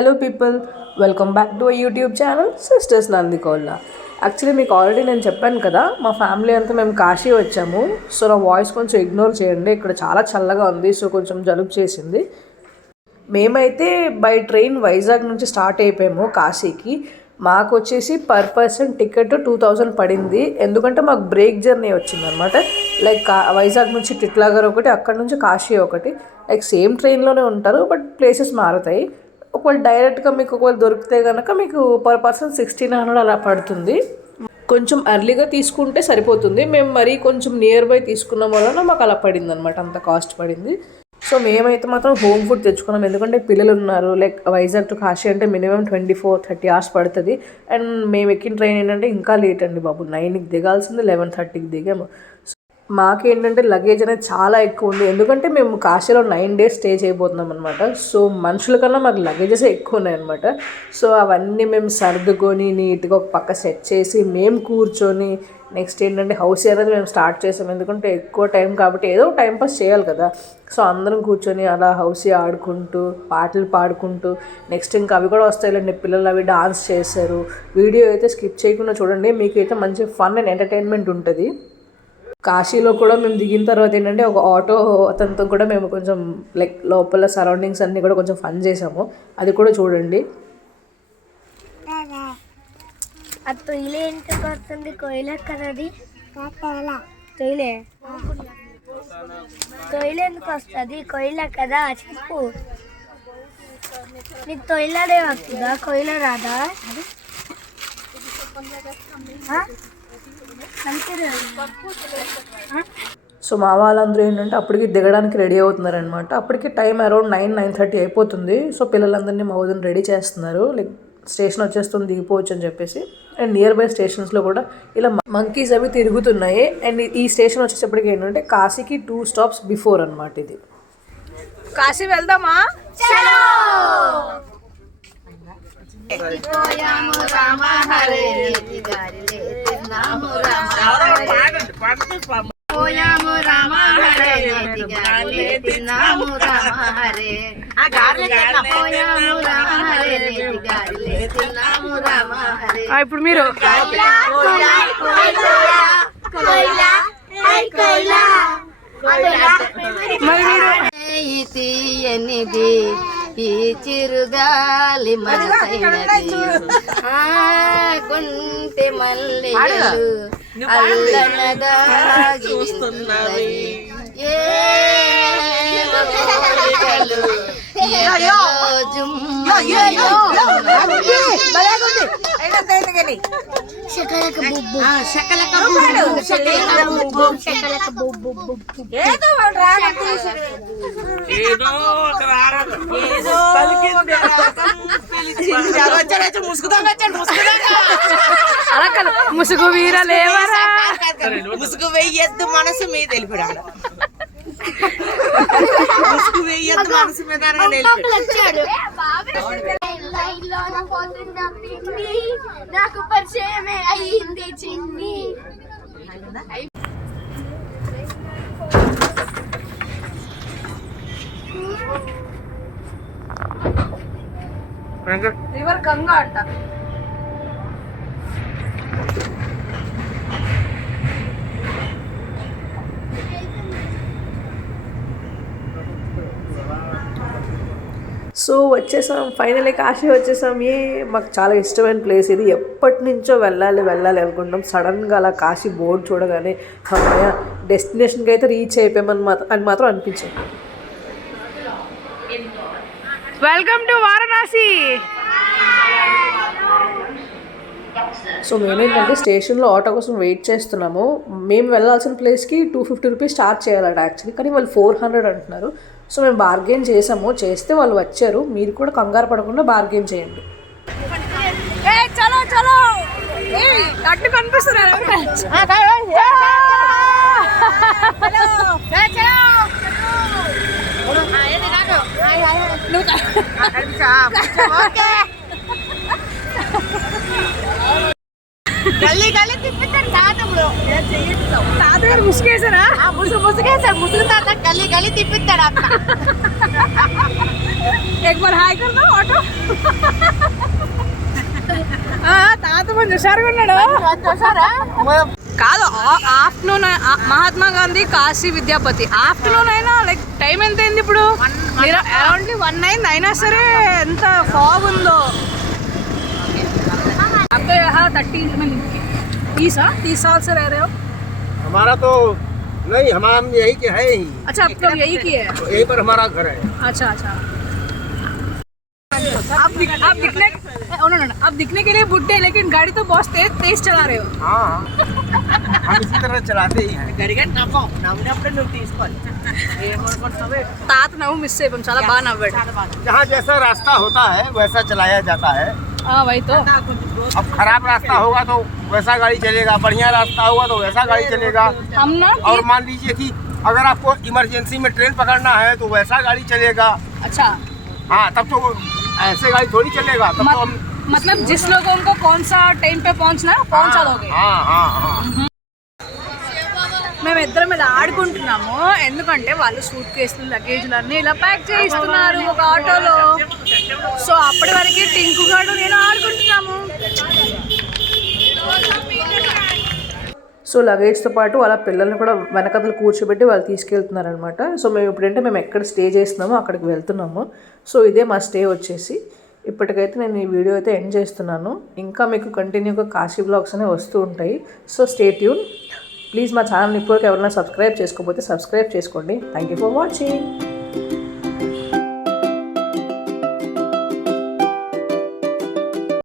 Hello people, welcome back to YouTube channel sisters Nandikolla. Actually మీకు already నేను చెప్పాను కదా, మా ఫ్యామిలీ అంతా మేము కాశీ వచ్చాము. సో నా వాయిస్ కొంచెం ఇగ్నోర్ చేయండి, ఇక్కడ చాలా చల్లగా ఉంది, సో కొంచెం జలుబు చేసింది. మేమైతే బై ట్రైన్ వైజాగ్ నుంచి స్టార్ట్ అయిపోయాము కాశీకి. మాకు వచ్చేసి పర్ పర్సన్ టికెట్ 2000 పడింది. ఎందుకంటే మాకు బ్రేక్ జర్నీ వచ్చిందనమాట. లైక్ వైజాగ్ నుంచి టిట్లాగర్ ఒకటి, అక్కడ నుంచి కాశీ ఒకటి. లైక్ సేమ్ ట్రైన్లోనే ఉంటారు, బట్ ప్లేసెస్ మారుతాయి. ఒకవేళ డైరెక్ట్గా మీకు ఒకవేళ దొరికితే కనుక మీకు పర్ పర్సన్ 1600 అలా పడుతుంది. కొంచెం ఎర్లీగా తీసుకుంటే సరిపోతుంది. మేము మరీ కొంచెం నియర్ బై తీసుకున్నాం వలన మాకు అలా పడింది అనమాట, అంత కాస్ట్ పడింది. సో మేమైతే మాత్రం హోమ్ ఫుడ్ తెచ్చుకున్నాం, ఎందుకంటే పిల్లలు ఉన్నారు. లైక్ వైజాగ్ టు కాశీ అంటే మినిమం 24-30 hours పడుతుంది. అండ్ మేము ఎక్కిన ట్రైన్ ఏంటంటే ఇంకా లేట్ అండి బాబు, 9కి దిగాల్సింది 11:30కి దిగాము. మాకేంటంటే లగేజ్ అనేది చాలా ఎక్కువ ఉంది, ఎందుకంటే మేము కాశీలో 9 days స్టే చేయబోతున్నాం అనమాట. సో మనుషుల కన్నా మాకు లగేజెస్ ఎక్కువ ఉన్నాయన్నమాట. సో అవన్నీ మేము సర్దుకొని నీట్గా ఒక పక్క సెట్ చేసి మేము కూర్చొని నెక్స్ట్ ఏంటంటే హౌసీ అనేది మేము స్టార్ట్ చేసాం. ఎందుకంటే ఎక్కువ టైం కాబట్టి ఏదో టైం పాస్ చేయాలి కదా. సో అందరం కూర్చొని అలా హౌసీ ఆడుకుంటూ పాటలు పాడుకుంటూ, నెక్స్ట్ ఇంకా అవి కూడా వస్తాయిలేండి, పిల్లలు అవి డాన్స్ చేశారు. వీడియో అయితే స్కిప్ చేయకుండా చూడండి, మీకైతే మంచి ఫన్ అండ్ ఎంటర్టైన్మెంట్ ఉంటుంది. కాశీలో కూడా మేము దిగిన తర్వాత ఏంటంటే ఒక ఆటో అతనితో కూడా మేము కొంచెం లైక్ లోపల సరౌండింగ్స్ అన్నీ కూడా కొంచెం ఫన్ చేసాము, అది కూడా చూడండి. అది తొయిలే ఎందుకు వస్తుంది? కోయిల కదా అది, తొయిలే తొయిలే ఎందుకు వస్తుంది? కోయిల కదా, చెప్పు. నీకు తొయిలనే వస్తుందా, కోయిల రాదా? సో మా వాళ్ళందరూ ఏంటంటే అప్పటికి దిగడానికి రెడీ అవుతున్నారనమాట. అప్పటికి టైం అరౌండ్ 9-9:30 అయిపోతుంది. సో పిల్లలందరినీ మా వదిన రెడీ చేస్తున్నారు, లైక్ స్టేషన్ వచ్చేస్తుంది దిగిపోవచ్చు అని చెప్పేసి. అండ్ నియర్ బై స్టేషన్స్లో కూడా ఇలా మంకీస్ అవి తిరుగుతున్నాయి. అండ్ ఈ స్టేషన్ వచ్చేటప్పటికి ఏంటంటే కాశీకి 2 stops బిఫోర్ అనమాట. ఇది కాశీ వెళ్దామా? ఇప్పుడు మీరు తీయనిది ఈ చిరుగాలి మనసైనది, గుంటె మల్లెలు అల్లనదాగి ఏ ముసుగు వీరలేవరా, ముసుగు వెయ్యొద్దు మనసు మీద తెలిపిడాడు, ముసుగు వెయ్యొద్దు మనసు మీద నాకు పరిచయమే అయ్యింది చిన్ని. రివర్ గంగా అంట. సో వచ్చేసాం, ఫైనలీ కాశీ వచ్చేసాం. మాకు చాలా ఇష్టమైన ప్లేస్ ఇది, ఎప్పటి నుంచో వెళ్ళాలి అనుకుంటాం. సడన్గా అలా కాశీ బోర్డు చూడగానే అమ్మయ్య డెస్టినేషన్కి అయితే రీచ్ అయిపోయామని మాత్రం అనిపించింది. Welcome to Varanasi. సో మేమేంటంటే స్టేషన్లో ఆటో కోసం వెయిట్ చేస్తున్నాము. మేము వెళ్ళాల్సిన ప్లేస్కి 250 rupees ఛార్జ్ చేయాలట యాక్చువల్లీ, కానీ వాళ్ళు 400 అంటున్నారు. సో మేము బార్గెన్ చేస్తే వాళ్ళు వచ్చారు. మీరు కూడా కంగారు పడకుండా బార్గెన్ చేయండి. గల్లీ గల్లీ తిప్పిస్తాను తాత, ఇప్పుడు తాత గారు ముసుగేసారా? ముసుగేసాడు ముసుగుతా గల్లీ గల్లీ తిప్పిస్తాడు అట్లా. एक बार हाय कर दो ऑटो. తాత కొంచెం హుషారుగా ఉన్నాడు. కాదు ఆఫ్టర్నూన్ మహాత్మా గాంధీ కాశీ విద్యాపతి ఆఫ్టర్నూన్ అయినా లైక్ టైం ఎంత అయింది ఇప్పుడు? అరౌండ్లీ 1 అయింది. అయినా సరే ఎంత ఫాగ్ ఉందో. आपको यहाँ 30 साल से रह रहे हो? हमारा तो नहीं, हम यही के है ही। अच्छा आप लोग यही की है? यहीं पर हमारा घर है। अच्छा अच्छा. आप दिखने के लिए बुड्ढे लेकिन गाड़ी तो बहुत तेज चला रहे हो. हाँ हम इसी तरह चलाते ही हैं। తాత నవ్వు మిస్ అయిపోయాం. చాలా బాగా నవ్వాడు. जहाँ जैसा रास्ता होता है वैसा चलाया जाता है। वही तो. अब खराब रास्ता होगा तो वैसा गाड़ी चलेगा, बढ़िया रास्ता होगा तो वैसा गाड़ी चलेगा। हम ना और मान लीजिए कि अगर आपको इमरजेंसी में ट्रेन पकड़ना है तो वैसा गाड़ी चलेगा। अच्छा हाँ तब तो ऐसे गाड़ी थोड़ी चलेगा। तब तो हम मतलब जिस लोगों को कौन सा टाइम पे पहुंचना है पहुंचा दोगे. हाँ हाँ हाँ మేమిద్దరం ఇలా ఆడుకుంటున్నాము. ఎందుకంటే వాళ్ళు సూట్ కేసులు లగేజ్లు అన్నీ ఇలా ప్యాక్ చేయిస్తున్నారు ఒక ఆటోలో. సో అప్పటి వరకు టింకు గాడు నేను ఆడుకుంటున్నాము. సో లగేజ్తో పాటు వాళ్ళ పిల్లల్ని కూడా వెనకదలు కూర్చోబెట్టి వాళ్ళు తీసుకెళ్తున్నారనమాట. సో మేము ఇప్పుడంటే మేము ఎక్కడ స్టే చేస్తున్నామో అక్కడికి వెళ్తున్నాము. సో ఇదే మా స్టే వచ్చేసి. ఇప్పటికైతే నేను ఈ వీడియో అయితే ఎండ్ చేస్తున్నాను. ఇంకా మీకు కంటిన్యూగా కాశీ బ్లాగ్స్ అనేవి వస్తూ ఉంటాయి. So stay tune. ప్లీజ్ మా ఛానల్ని ఇప్పటివరకు ఎవరైనా సబ్స్క్రైబ్ చేసుకోకపోతే సబ్స్క్రైబ్ చేసుకోండి. Thank you for watching.